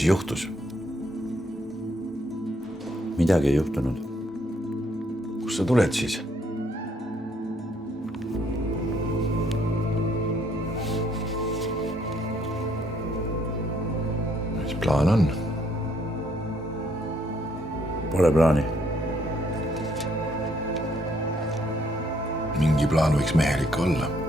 mis juhtus? Midagi ei juhtunud. Kus sa tuled siis? Mis plaan on? Pole plaani. Mingi plaan võiks mehelik olla.